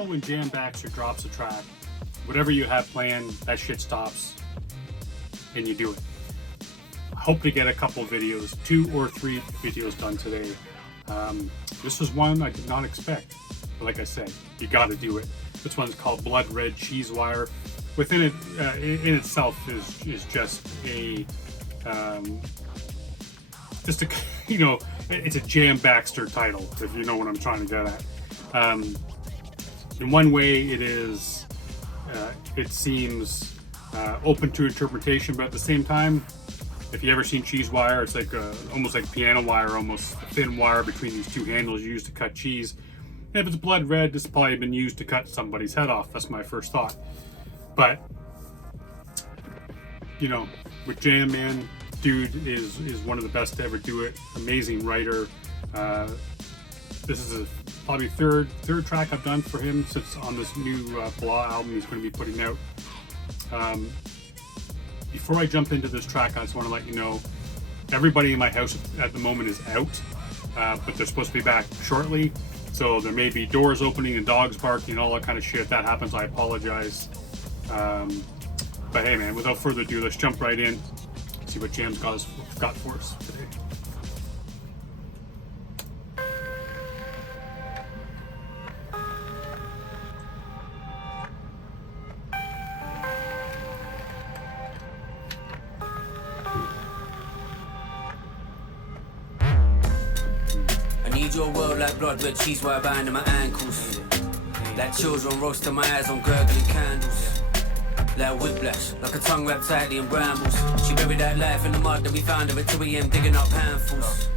know when Jam Baxter drops a track, whatever you have planned, that shit stops and you do it. I hope to get a couple videos, 2 or 3 videos done today. This was one I did not expect. But like I said, you got to do it. This one's called Blood Red Cheese Wire. Within it, in itself, is just a, you know, it's a Jam Baxter title, if you know what I'm trying to get at. In one way, it is, it seems open to interpretation, but at the same time, if you ever seen cheese wire, it's like almost like piano wire, almost a thin wire between these two handles used to cut cheese. And if it's blood red, it's probably been used to cut somebody's head off. That's my first thought. But, you know, with Jam, man, dude is one of the best to ever do it. Amazing writer. This is probably third track I've done for him since on this new Blah album he's going to be putting out. Before I jump into this track, I just want to let you know, everybody in my house at the moment is out, but they're supposed to be back shortly. So there may be doors opening and dogs barking and all that kind of shit. If that happens, I apologize. But hey, man, without further ado, let's jump right in, see what Jam's got for us today. Your world like blood red cheese wire behind my ankles. Like children roasting my eyes on gurgling candles. Like whiplash, like a tongue wrapped tightly in brambles. She buried that life in the mud that we found her at 2 AM digging up handfuls.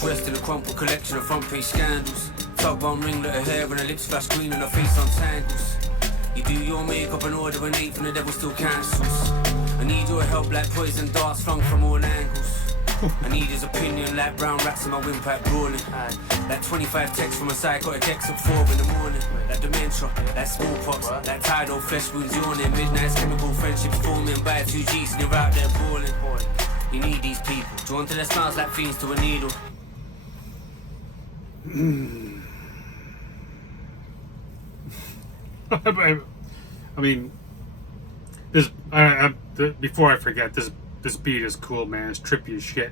Dressed in a crumpled collection of front page scandals. Top bone ringlet, her hair and her lips flash green and her face on tangles. You do your makeup and order an 8 and the devil still cancels. I need your help like poison darts flung from all angles. I need his opinion like brown rats in my windpipe brawling. Like 25 texts from a psychotic ex at 4 in the morning. Like dementia, like smallpox, like tidal flesh wounds yawning. Midnight's chemical friendships forming by 2 G's and you're out there balling. You need these people, drawn to their smiles like fiends to a needle. I mean, this. Before I forget, this beat is cool, man. It's trippy as shit.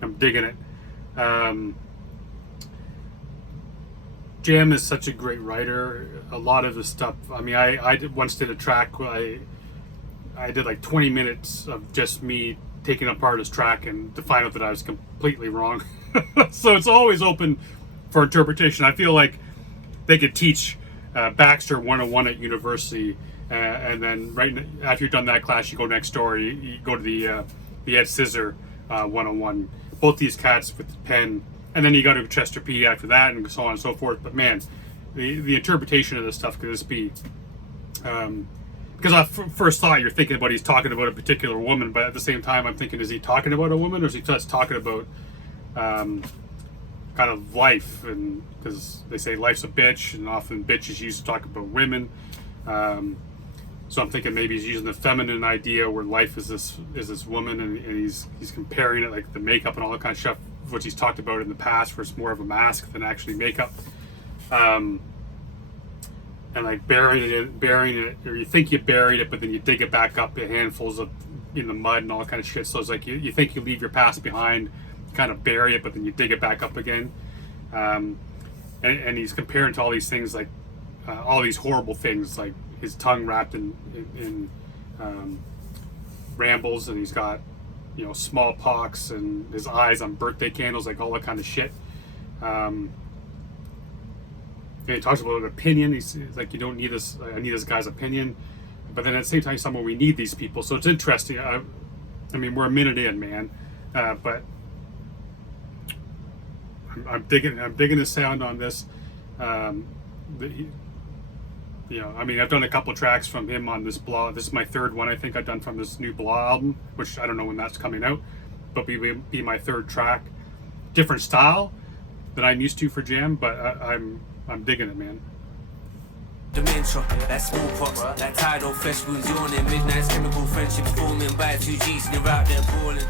I'm digging it. Jam is such a great writer. A lot of the stuff. I mean, I once did a track where I did like 20 minutes of just me taking apart his track and to find out that I was completely wrong. So it's always open for interpretation. I feel like they could teach Baxter 101 at university. And then right after you've done that class, you go next door. You go to the Ed Scissor 101. Both these cats with the pen, and then you go to Chester P after that, and so on and so forth. But man, the interpretation of this stuff could just be because I first thought you're thinking about he's talking about a particular woman, but at the same time I'm thinking, is he talking about a woman or is he just talking about kind of life? And because they say life's a bitch, and often bitch is used to talk about women. So I'm thinking maybe he's using the feminine idea where life is this woman, and he's comparing it like the makeup and all that kind of stuff, which he's talked about in the past, where it's more of a mask than actually makeup, and like burying it, or you think you buried it, but then you dig it back up in handfuls of in the mud and all that kind of shit. So it's like you think you leave your past behind, kind of bury it, but then you dig it back up again, and he's comparing to all these things, like all these horrible things, like his tongue wrapped in rambles, and he's got, you know, smallpox, and his eyes on birthday candles, like all that kind of shit. And he talks about an opinion. He's like, you don't need this. I need this guy's opinion, but then at the same time, somewhere we need these people. So it's interesting. I mean, we're a minute in, man, but I'm digging the sound on this. You know, I mean, I've done a couple tracks from him on this Blah. This is my third one, I think, I've done from this new Blah album, which I don't know when that's coming out, but be my third track. Different style than I'm used to for Jam, but I'm digging it, man. Dementia, that smallpox, that tidal flesh wounds yawning. Midnight's chemical friendships forming by 2 G's and you're out there balling.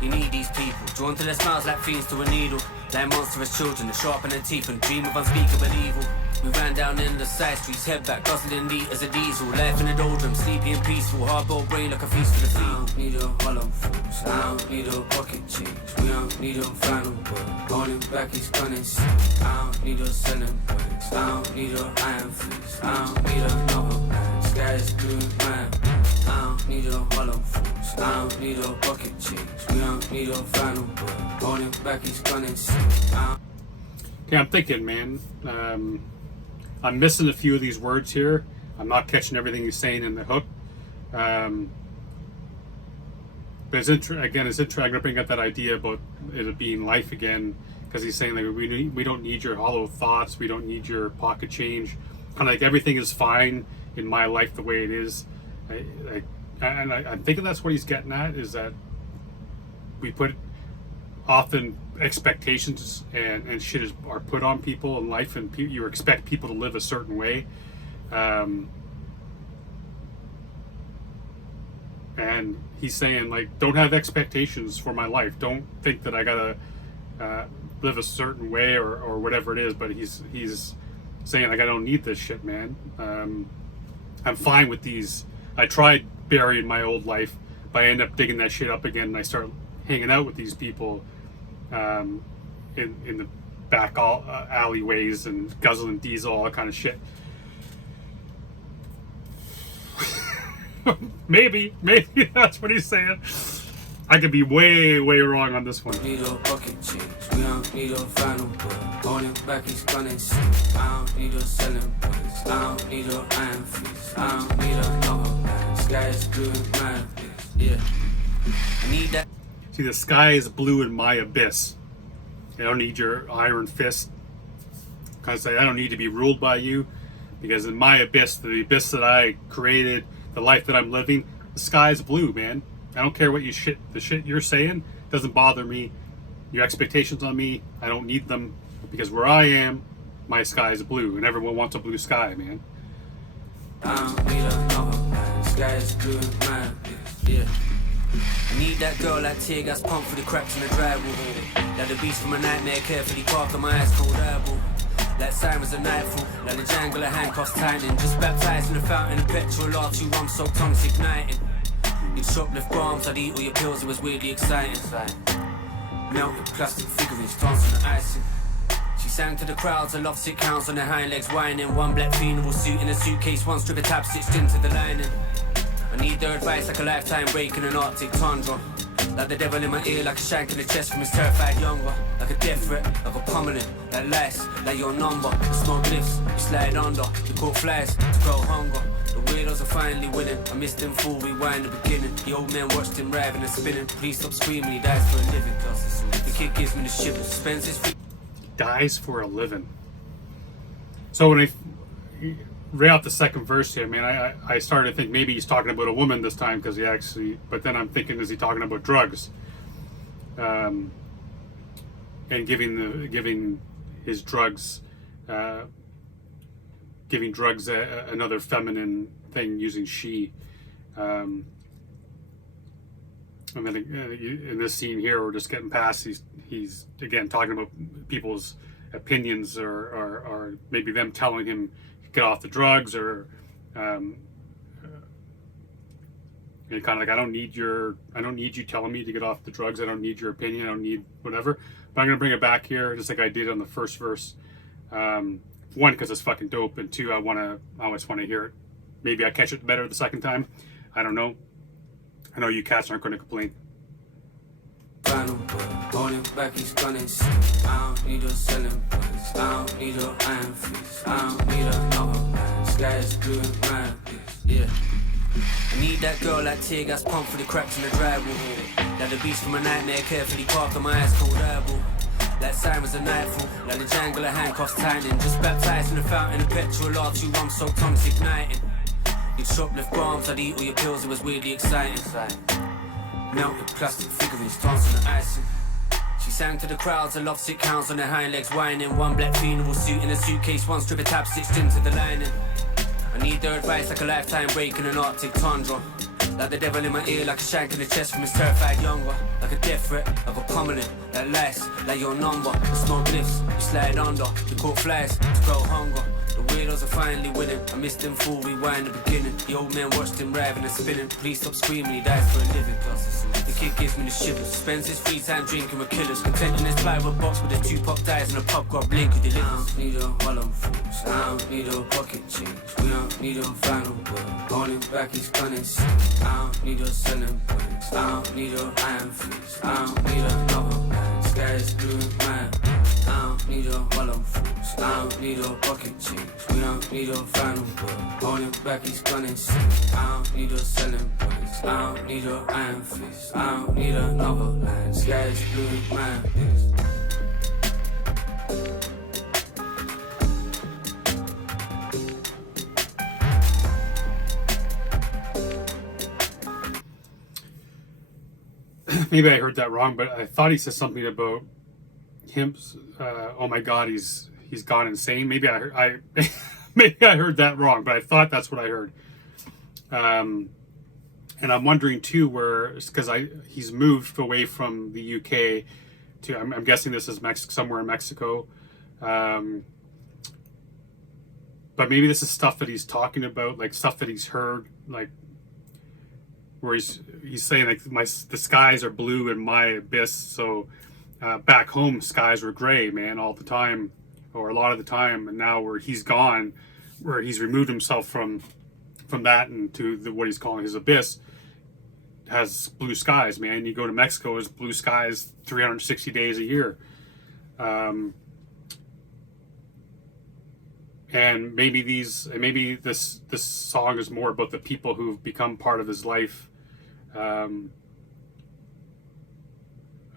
You need these people, drawn to their smiles like fiends to a needle. Like monstrous children that sharpen their teeth and dream of unspeakable evil. We ran down in the side streets, head back, guzzling neat as a diesel. Life in the doldrums, sleepy and peaceful. Hard-boiled brain like a feast for the feet. I don't need a hollow fools, I don't need a pocket change. We don't need a final word, holding back his gunnings. I don't need a selling points, I don't need a iron fist. I don't need another man, sky's blue and mine. I don't need a hollow fools, I don't need a pocket change. We don't need a final word, holding back his gunnings. Okay, I'm thinking, man. I'm missing a few of these words here. I'm not catching everything he's saying in the hook. But it's again, it's interesting. I'm gonna bring up that idea about it being life again, because he's saying like we don't need your hollow thoughts. We don't need your pocket change. Kind of like everything is fine in my life the way it is. I'm thinking that's what he's getting at, is that we put often expectations and shit are put on people in life, and you expect people to live a certain way, and he's saying like, don't have expectations for my life, don't think that I gotta live a certain way or whatever it is. But he's saying like, I don't need this shit, man. I'm fine with these. I tried burying my old life, but I end up digging that shit up again, and I start hanging out with these people in the back alleyways and guzzling diesel, all that kind of shit. maybe that's what he's saying. I could be way wrong on this one. Need a bucket change. We don't need a final word. Holding back his gunnings. I don't need a selling points. I don't need a iron fist. I don't need another man. Sky is blue in my abyss. Yeah. I need that. See, the sky is blue in my abyss. I don't need your iron fist. Because I don't need to be ruled by you. Because in my abyss, the abyss that I created, the life that I'm living, the sky is blue, man. I don't care what the shit you're saying doesn't bother me. Your expectations on me, I don't need them, because where I am, my sky is blue, and everyone wants a blue sky, man. I don't need another man. Sky is blue in my abyss. Yeah. I need that girl like tear gas pump through the cracks in the drywall. Like the beast from a nightmare, carefully carved on my ice cold eyeball. Like sirens at nightfall, like the jangle of handcuffs tightening. Just baptized in the fountain of petrol, R2 rum soaked tongues igniting. You'd shoplift bombs, I'd eat all your pills, it was weirdly exciting. Melted plastic figurines, dancing the icing. She sang to the crowds, her love sick counts on her hind legs whining. One black funeral suit in a suitcase, one strip of tab stitched into the lining. I need their advice like a lifetime break in an Arctic tundra. Like the devil in my ear, like a shank in the chest from his terrified younger. Like a death threat, like a pummeling, like lice, like your number. The smoke lifts, you slide under, you caught flies to grow hunger. The weirdos are finally winning. I missed him full rewind the beginning. The old man watched him writhing and spinning. Please stop screaming, he dies for a living. The kid gives me the shivers, spends his free. Dies for a living. So when I right off the second verse here, man, I started to think maybe he's talking about a woman this time, because he actually, but then I'm thinking, is he talking about drugs? And giving his drugs, giving drugs another feminine thing, using she. And then in this scene here, we're just getting past, he's again talking about people's opinions, or maybe them telling him get off the drugs, or and kind of like, I don't need you telling me to get off the drugs. I don't need your opinion. I don't need whatever. But I'm gonna bring it back here, just like I did on the first verse. One, because it's fucking dope, and two, I always want to hear it. Maybe I catch it better the second time. I don't know. I know you cats aren't going to complain. Final word, holding back his gunnings. I don't need a selling points. I don't need a iron fist. I don't need another man. Sky is blue in my abyss. Yeah. I need that girl like tear gas pump through the cracks in the drywall. Like the beast from a nightmare, carefully carved on my ice cold eyeball. Like sirens at nightfall, like the jangle of handcuffs tightening. Just baptized in the fountain of petrol, R2 rum soaked tongues igniting. You'd shoplift bombs, I'd eat all your pills, it was weirdly exciting. Melted plastic figurines, dancing the icing. She sang to the crowds, her love sick hounds on her hind legs whining. One black funeral suit in a suitcase, one strip of tab stitched into the lining. I need their advice like a lifetime break in an Arctic tundra. Like the devil in my ear, like a shank in the chest from his terrified younger. Like a death threat, like a pummeling, like lice, like your number. The smoke lifts, you slide under, you caught flies to grow hunger. The weirdos are finally winning. I missed them full rewind the beginning. The old man watched him writhing and spinning. Please stop screaming, he dies for a living. The kid gives me the shivers. Spends his free time drinking with killers. Content in his plywood box with the Tupac dies and a pop got blink who delivers. I don't need a Harlem fools. I don't need a pocket change. We don't need a final word. Holding back his gun and sing. I don't need a selling points. I don't need a iron fist. I don't need another man. Sky is blue and mine. I don't need a Harlem fools. I don't need a pocket change. We don't need a final word. Holding back his gun and sing. I don't need a selling points. I don't need a iron fist. I don't need another line. Sky is blue and mine. Maybe I heard that wrong, but I thought he said something about him. Oh my God, he's gone insane. Maybe maybe I heard that wrong, but I thought that's what I heard. And I'm wondering too, because he's moved away from the UK to, I'm guessing this is somewhere in Mexico. But maybe this is stuff that he's talking about, like stuff that he's heard, like where he's saying like the skies are blue in my abyss. So back home skies were gray, man, all the time, or a lot of the time. And now where he's gone, where he's removed himself from that into what he's calling his abyss, has blue skies, man. You go to Mexico, it's blue skies 360 days a year. And maybe this song is more about the people who've become part of his life,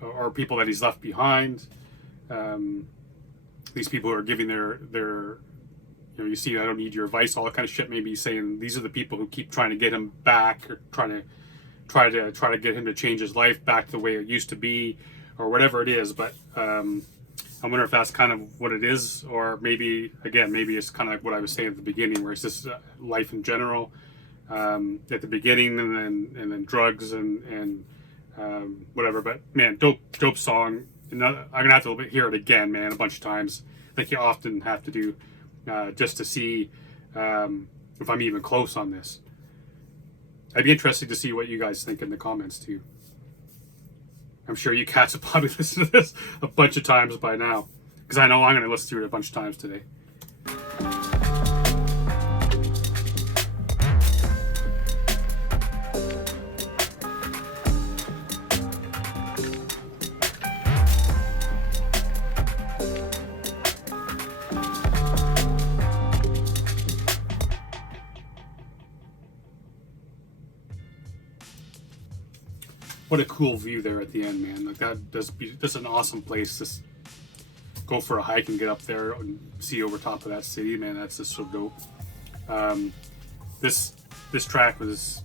or people that he's left behind. These people who are giving their you see, I don't need your advice, all that kind of shit. Maybe he's saying these are the people who keep trying to get him back, or try to get him to change his life back to the way it used to be, or whatever it is. But I wonder if that's kind of what it is, or maybe it's kind of like what I was saying at the beginning, where it's just life in general at the beginning, and then drugs and whatever. But man, dope song. And I'm gonna have to hear it again, man, a bunch of times, like you often have to do, just to see if I'm even close on this. I'd be interested to see what you guys think in the comments too. I'm sure you cats have probably listened to this a bunch of times by now, because I know I'm going to listen to it a bunch of times today. What a cool view there at the end, man. Like that's an awesome place. Just go for a hike and get up there and see over top of that city, man. That's just so dope. This track was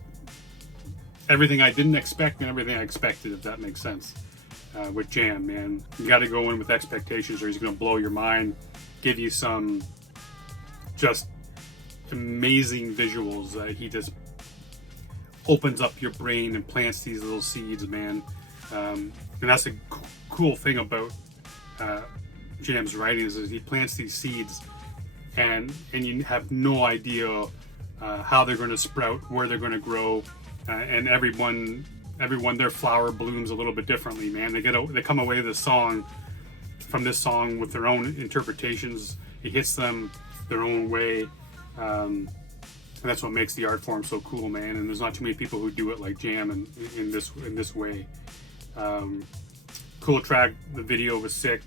everything I didn't expect and everything I expected, if that makes sense. With Jam, man, you got to go in with expectations, or he's gonna blow your mind, give you some just amazing visuals. He just opens up your brain and plants these little seeds, man. And that's a cool thing about Jam's writings, is he plants these seeds, and you have no idea how they're going to sprout, where they're going to grow, and everyone their flower blooms a little bit differently, man. They come away with from this song with their own interpretations. It hits them their own way. And that's what makes the art form so cool, man. And there's not too many people who do it like Jam in this way. Cool track. The video was sick.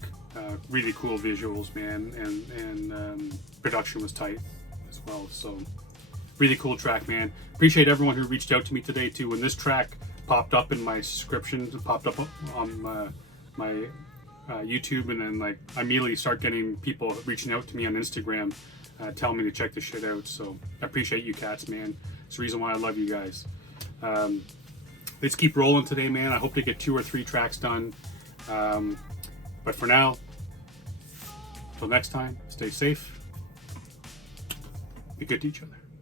Really cool visuals, man, and production was tight as well. So really cool track, man. Appreciate everyone who reached out to me today too. When this track popped up in my subscriptions, it popped up on my YouTube, and then like I immediately start getting people reaching out to me on Instagram. Telling me to check this shit out. So I appreciate you cats, man. It's the reason why I love you guys. Let's keep rolling today, man. I hope to get 2 or 3 tracks done. But for now, until next time, stay safe. Be good to each other.